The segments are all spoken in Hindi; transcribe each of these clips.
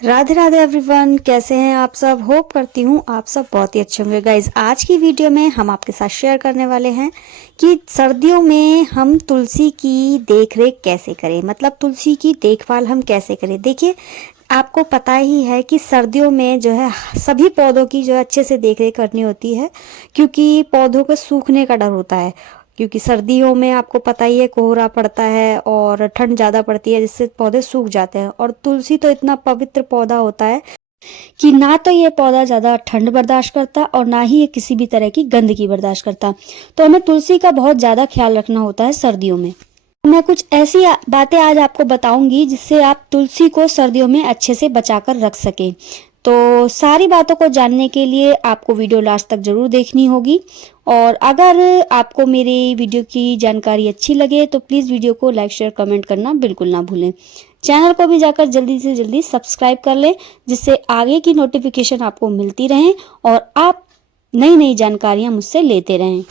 राधे राधे एवरीवन, कैसे हैं आप सब। होप करती हूँ आप सब बहुत ही अच्छे होंगे। गाइज, आज की वीडियो में हम आपके साथ शेयर करने वाले हैं कि सर्दियों में हम तुलसी की देखरेख कैसे करें, मतलब तुलसी की देखभाल हम कैसे करें। देखिए, आपको पता ही है कि सर्दियों में जो है सभी पौधों की जो है अच्छे से देखरेख करनी होती है, क्योंकि पौधों के सूखने का डर होता है। क्योंकि सर्दियों में आपको पता ही है कोहरा पड़ता है और ठंड ज़्यादा पड़ती है, जिससे पौधे सूख जाते हैं। और तुलसी तो इतना पवित्र पौधा होता है कि ना तो ये पौधा ज़्यादा ठंड बर्दाश्त करता और ना ही ये किसी भी तरह की गंदगी बर्दाश्त करता। तो हमें तुलसी का बहुत ज़्यादा ख्याल रखना होता है सर्दियों में। मैं कुछ ऐसी बातें आज आपको बताऊंगी जिससे आप तुलसी को सर्दियों में अच्छे से बचाकर रख सकें। तो सारी बातों को जानने के लिए आपको वीडियो लास्ट तक जरूर देखनी होगी। और अगर आपको मेरी वीडियो की जानकारी अच्छी लगे तो प्लीज़ वीडियो को लाइक शेयर कमेंट करना बिल्कुल ना भूलें। चैनल को भी जाकर जल्दी से जल्दी सब्सक्राइब कर लें, जिससे आगे की नोटिफिकेशन आपको मिलती रहें और आप नई नई जानकारियां मुझसे लेते रहें।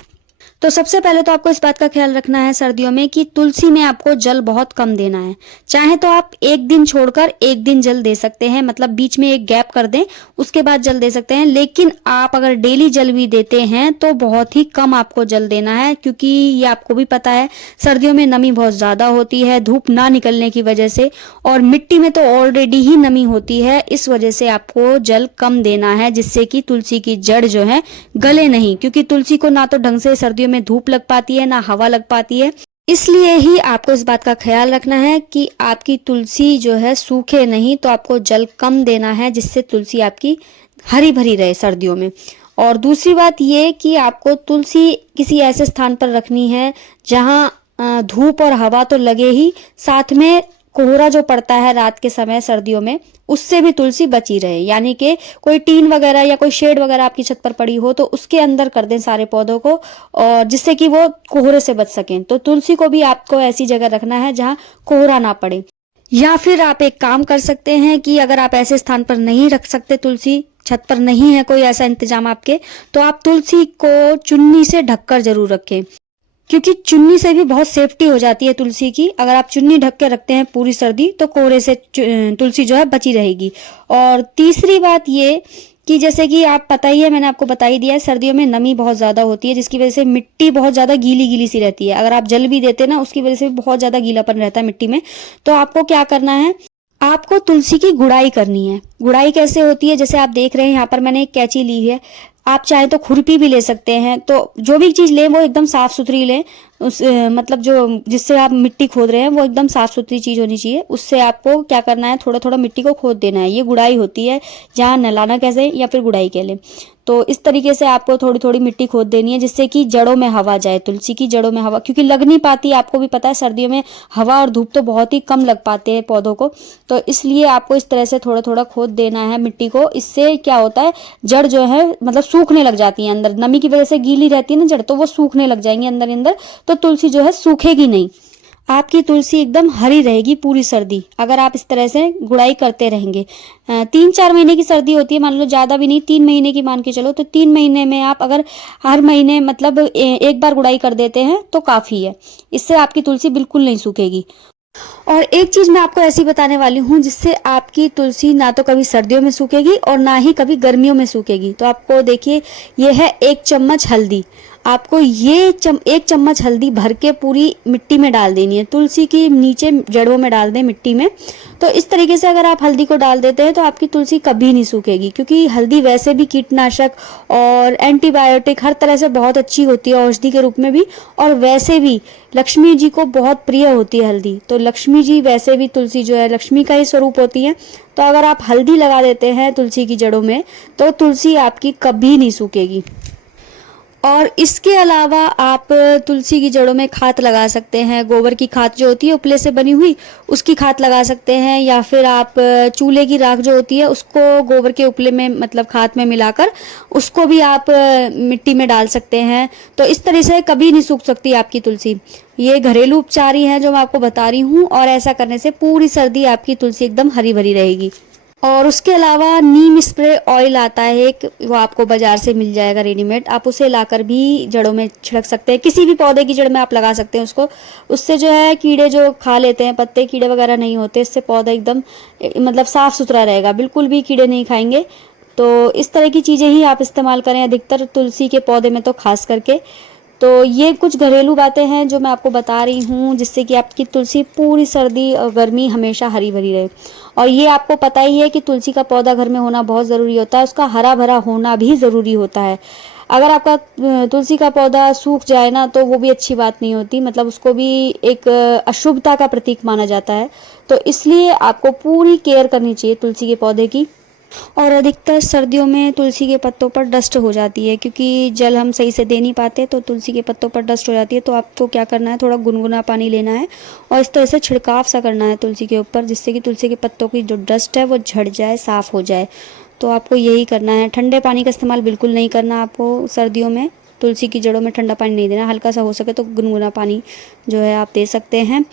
तो सबसे पहले तो आपको इस बात का ख्याल रखना है सर्दियों में कि तुलसी में आपको जल बहुत कम देना है। चाहे तो आप एक दिन छोड़कर एक दिन जल दे सकते हैं, मतलब बीच में एक गैप कर दें, उसके बाद जल दे सकते हैं। लेकिन आप अगर डेली जल भी देते हैं तो बहुत ही कम आपको जल देना है, क्योंकि ये आपको भी पता है सर्दियों में नमी बहुत ज्यादा होती है धूप ना निकलने की वजह से, और मिट्टी में तो ऑलरेडी ही नमी होती है। इस वजह से आपको जल कम देना है, जिससे कि तुलसी की जड़ जो है गले नहीं, क्योंकि तुलसी को ना तो ढंग से सर्दियों में धूप लग पाती है ना हवा लग पाती है। इसलिए ही आपको इस बात का ख्याल रखना है कि आपकी तुलसी जो है सूखे नहीं, तो आपको जल कम देना है, जिससे तुलसी आपकी हरी भरी रहे सर्दियों में। और दूसरी बात ये कि आपको तुलसी किसी ऐसे स्थान पर रखनी है जहां धूप और हवा तो लगे ही, साथ में कोहरा जो पड़ता है रात के समय सर्दियों में, उससे भी तुलसी बची रहे। यानी कि कोई टीन वगैरह या कोई शेड वगैरह आपकी छत पर पड़ी हो तो उसके अंदर कर दें सारे पौधों को, और जिससे कि वो कोहरे से बच सकें। तो तुलसी को भी आपको ऐसी जगह रखना है जहां कोहरा ना पड़े। या फिर आप एक काम कर सकते हैं कि अगर आप ऐसे स्थान पर नहीं रख सकते, तुलसी छत पर नहीं है कोई ऐसा इंतजाम आपके, तो आप तुलसी को चुन्नी से ढककर जरूर रखें, क्योंकि चुन्नी से भी बहुत सेफ्टी हो जाती है तुलसी की। अगर आप चुन्नी ढक के रखते हैं पूरी सर्दी तो कोहरे से तुलसी जो है बची रहेगी। और तीसरी बात ये कि जैसे कि आप पता ही है, मैंने आपको बता ही दिया है, सर्दियों में नमी बहुत ज्यादा होती है, जिसकी वजह से मिट्टी बहुत ज्यादा गीली गीली सी रहती है। अगर आप जल भी देते ना, उसकी वजह से भी बहुत ज्यादा गीलापन रहता है मिट्टी में। तो आपको क्या करना है, आपको तुलसी की गुड़ाई करनी है। गुड़ाई कैसे होती है, जैसे आप देख रहे हैं यहाँ पर मैंने एक कैंची ली है, आप चाहे तो खुरपी भी ले सकते हैं। तो जो भी चीज लें वो एकदम साफ सुथरी लें। मतलब जो जिससे आप मिट्टी खोद रहे हैं वो एकदम साफ सुथरी चीज होनी चाहिए। उससे आपको क्या करना है, थोड़ा थोड़ा मिट्टी को खोद देना है। ये गुड़ाई होती है, जहाँ नहलाना कैसे या फिर गुड़ाई कह लें। तो इस तरीके से आपको थोड़ी थोड़ी मिट्टी खोद देनी है, जिससे कि जड़ों में हवा जाए, तुलसी की जड़ों में हवा, क्योंकि लग नहीं पाती। आपको भी पता है सर्दियों में हवा और धूप तो बहुत ही कम लग पाते हैं पौधों को। तो इसलिए आपको इस तरह से थोड़ा थोड़ा खोद देना है मिट्टी को। इससे क्या होता है, जड़ जो है मतलब सूखने लग जाती है अंदर, नमी की वजह से गीली रहती है ना जड़, तो वो सूखने लग जाएंगे अंदर अंदर। तो तुलसी जो है सूखेगी नहीं, आपकी तुलसी एकदम हरी रहेगी पूरी सर्दी, अगर आप इस तरह से गुड़ाई करते रहेंगे। 3-4 महीने की सर्दी होती है, मान लो ज्यादा भी नहीं, 3 महीने की मान के चलो। तो 3 महीने में आप अगर हर महीने मतलब एक बार गुड़ाई कर देते हैं तो काफी है। इससे आपकी तुलसी बिल्कुल नहीं सूखेगी। और एक चीज मैं आपको ऐसी बताने वाली हूँ जिससे आपकी तुलसी ना तो कभी सर्दियों में सूखेगी और ना ही कभी गर्मियों में सूखेगी। तो आपको देखिए, ये है 1 चम्मच हल्दी। आपको ये 1 चम्मच हल्दी भर के पूरी मिट्टी में डाल देनी है, तुलसी की नीचे जड़ों में डाल दें मिट्टी में। तो इस तरीके से अगर आप हल्दी को डाल देते हैं तो आपकी तुलसी कभी नहीं सूखेगी, क्योंकि हल्दी वैसे भी कीटनाशक और एंटीबायोटिक हर तरह से बहुत अच्छी होती है, औषधि के रूप में भी। और वैसे भी लक्ष्मी जी को बहुत प्रिय होती है हल्दी। तो लक्ष्मी जी वैसे भी, तुलसी जो है लक्ष्मी का ही स्वरूप होती है। तो अगर आप हल्दी लगा देते हैं तुलसी की जड़ों में तो तुलसी आपकी कभी नहीं सूखेगी। और इसके अलावा आप तुलसी की जड़ों में खाद लगा सकते हैं। गोबर की खाद जो होती है उपले से बनी हुई, उसकी खाद लगा सकते हैं। या फिर आप चूल्हे की राख जो होती है उसको गोबर के उपले में मतलब खाद में मिलाकर उसको भी आप मिट्टी में डाल सकते हैं। तो इस तरह से कभी नहीं सूख सकती आपकी तुलसी। ये घरेलू उपचार ही है जो मैं आपको बता रही हूँ, और ऐसा करने से पूरी सर्दी आपकी तुलसी एकदम हरी भरी रहेगी। और उसके अलावा नीम स्प्रे ऑयल आता है एक, वो आपको बाजार से मिल जाएगा रेडीमेड, आप उसे लाकर भी जड़ों में छिड़क सकते हैं, किसी भी पौधे की जड़ में आप लगा सकते हैं उसको। उससे जो है कीड़े जो खा लेते हैं पत्ते, कीड़े वगैरह नहीं होते, इससे पौधा एकदम मतलब साफ़ सुथरा रहेगा, बिल्कुल भी कीड़े नहीं खाएंगे। तो इस तरह की चीज़ें ही आप इस्तेमाल करें, अधिकतर तुलसी के पौधे में तो खास करके। तो ये कुछ घरेलू बातें हैं जो मैं आपको बता रही हूँ, जिससे कि आपकी तुलसी पूरी सर्दी और गर्मी हमेशा हरी भरी रहे। और ये आपको पता ही है कि तुलसी का पौधा घर में होना बहुत ज़रूरी होता है, उसका हरा भरा होना भी ज़रूरी होता है। अगर आपका तुलसी का पौधा सूख जाए ना, तो वो भी अच्छी बात नहीं होती, मतलब उसको भी एक अशुभता का प्रतीक माना जाता है। तो इसलिए आपको पूरी केयर करनी चाहिए तुलसी के पौधे की। और अधिकतर सर्दियों में तुलसी के पत्तों पर डस्ट हो जाती है, क्योंकि जल हम सही से दे नहीं पाते, तो तुलसी के पत्तों पर डस्ट हो जाती है। तो आपको क्या करना है, थोड़ा गुनगुना पानी लेना है और इस तरह से छिड़काव सा करना है तुलसी के ऊपर, जिससे कि तुलसी के पत्तों की जो डस्ट है वो झड़ जाए, साफ़ हो जाए। तो आपको यही करना है। ठंडे पानी का इस्तेमाल बिल्कुल नहीं करना आपको सर्दियों में, तुलसी की जड़ों में ठंडा पानी नहीं देना, हल्का सा हो सके तो गुनगुना पानी जो है आप दे सकते हैं।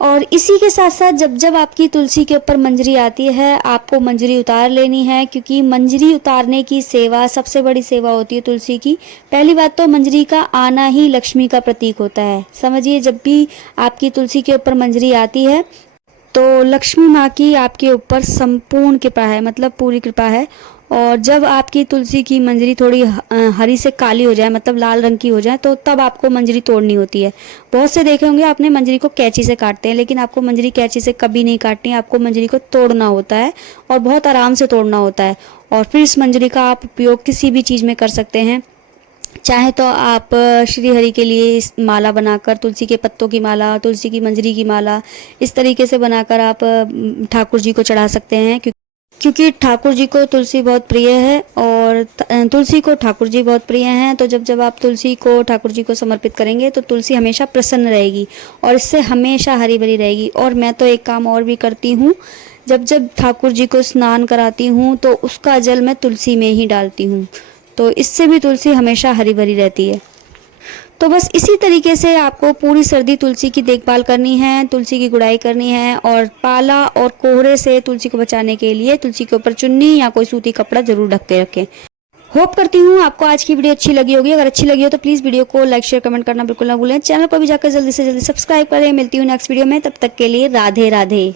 और इसी के साथ साथ जब जब आपकी तुलसी के ऊपर मंजरी आती है, आपको मंजरी उतार लेनी है, क्योंकि मंजरी उतारने की सेवा सबसे बड़ी सेवा होती है तुलसी की। पहली बात तो मंजरी का आना ही लक्ष्मी का प्रतीक होता है। समझिए, जब भी आपकी तुलसी के ऊपर मंजरी आती है तो लक्ष्मी माँ की आपके ऊपर संपूर्ण कृपा है, मतलब पूरी कृपा है। और जब आपकी तुलसी की मंजरी थोड़ी हरी से काली हो जाए, मतलब लाल रंग की हो जाए, तो तब आपको मंजरी तोड़नी होती है। बहुत से देखे होंगे आपने मंजरी को कैंची से काटते हैं, लेकिन आपको मंजरी कैंची से कभी नहीं काटनी है, आपको मंजरी को तोड़ना होता है और बहुत आराम से तोड़ना होता है। और फिर इस मंजरी का आप उपयोग किसी भी चीज़ में कर सकते हैं। चाहे तो आप श्री हरि के लिए इस माला बनाकर, तुलसी के पत्तों की माला, तुलसी की मंजरी की माला, इस तरीके से बनाकर आप ठाकुर जी को चढ़ा सकते हैं, क्योंकि ठाकुर जी को तुलसी बहुत प्रिय है और तुलसी को ठाकुर जी बहुत प्रिय हैं। तो जब जब आप तुलसी को ठाकुर जी को समर्पित करेंगे तो तुलसी हमेशा प्रसन्न रहेगी और इससे हमेशा हरी भरी रहेगी। और मैं तो एक काम और भी करती हूँ, जब जब ठाकुर जी को स्नान कराती हूँ तो उसका जल मैं तुलसी में ही डालती हूँ, तो इससे भी तुलसी हमेशा हरी भरी रहती है। तो बस इसी तरीके से आपको पूरी सर्दी तुलसी की देखभाल करनी है, तुलसी की गुड़ाई करनी है। और पाला और कोहरे से तुलसी को बचाने के लिए तुलसी के ऊपर चुन्नी या कोई सूती कपड़ा जरूर ढक के रखें। होप करती हूँ आपको आज की वीडियो अच्छी लगी होगी। अगर अच्छी लगी हो तो प्लीज़ वीडियो को लाइक शेयर कमेंट करना बिल्कुल ना भूलें। चैनल पर भी जाकर जल्दी से जल्दी सब्सक्राइब करें। मिलती हूँ नेक्स्ट वीडियो में, तब तक के लिए राधे राधे।